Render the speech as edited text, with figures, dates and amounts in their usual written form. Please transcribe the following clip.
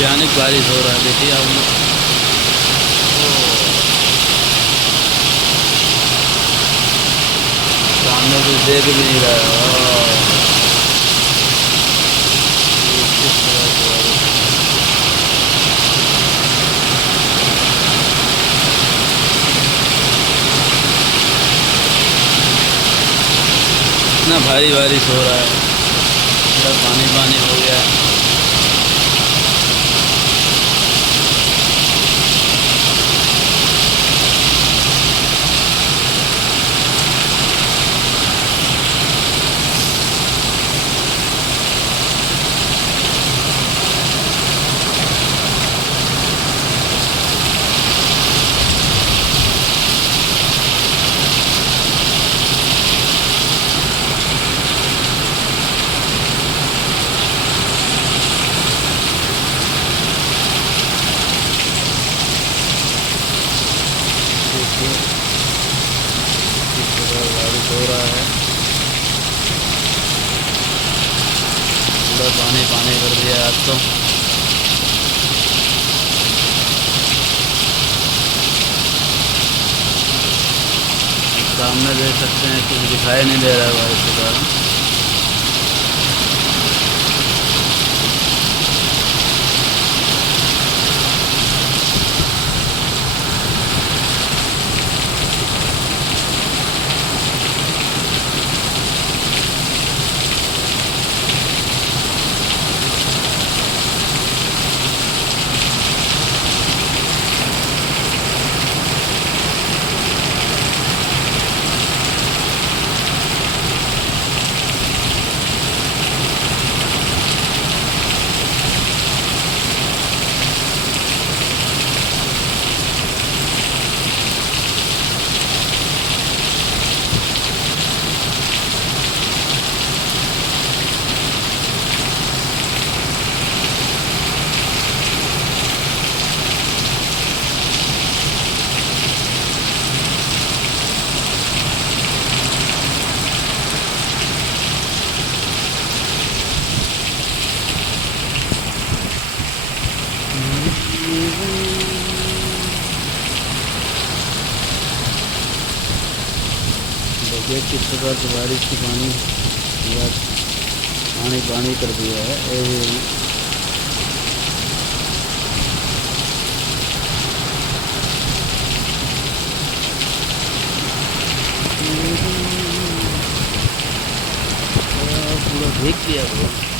भयानक बारिश हो रहा है, देखिए आप लोग। सामने कुछ देख भी नहीं रहा है। ये किस तरह से बारिश हो रही है। इतना भारी बारिश हो रहा है, पूरा पानी पानी हो गया है। देखिए किस प्रकार बारिश हो रहा है, पूरा पानी पानी कर दिया है आज तो। सामने देख सकते हैं कुछ दिखाई नहीं दे रहा है बारिश के कारण। देखिए किस प्रकार से बारिश की पानी पूरा पानी पानी कर दिया है। पूरा भीग गया वो।